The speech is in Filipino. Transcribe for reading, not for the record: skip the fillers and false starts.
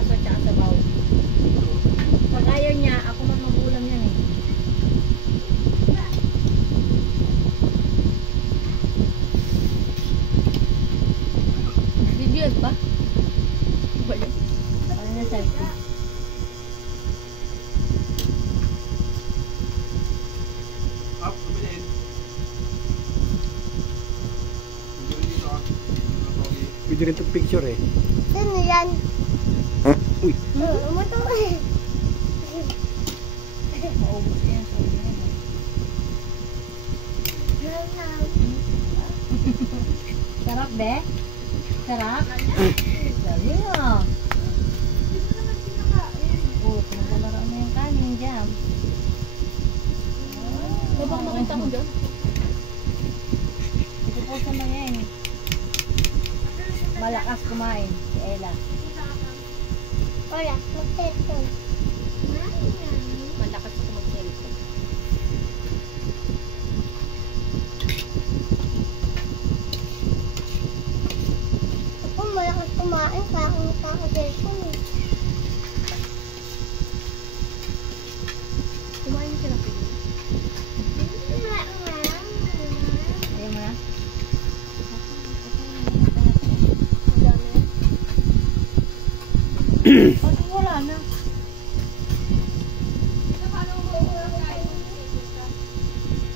piraso at saka sabaw. Pag ayaw niya, ako magmagulang yan eh. Videos ba? Ba yun? Ano na selfie? Up, kubilin. Pwede rin itong picture eh. Sino yan? Uy! Umuto eh. Maubos yan. Sarap be? Sarap? Dali nga. Oh, naglalaro na yung kanin dyan. Babang makita mo dyan? Ito po sa mga yan. Malakas kumain si Ella. Wala, mag-cellphone. Malakas ako mag-cellphone. Ako malakas kumain, kaya ako magkaka-cellphone eh.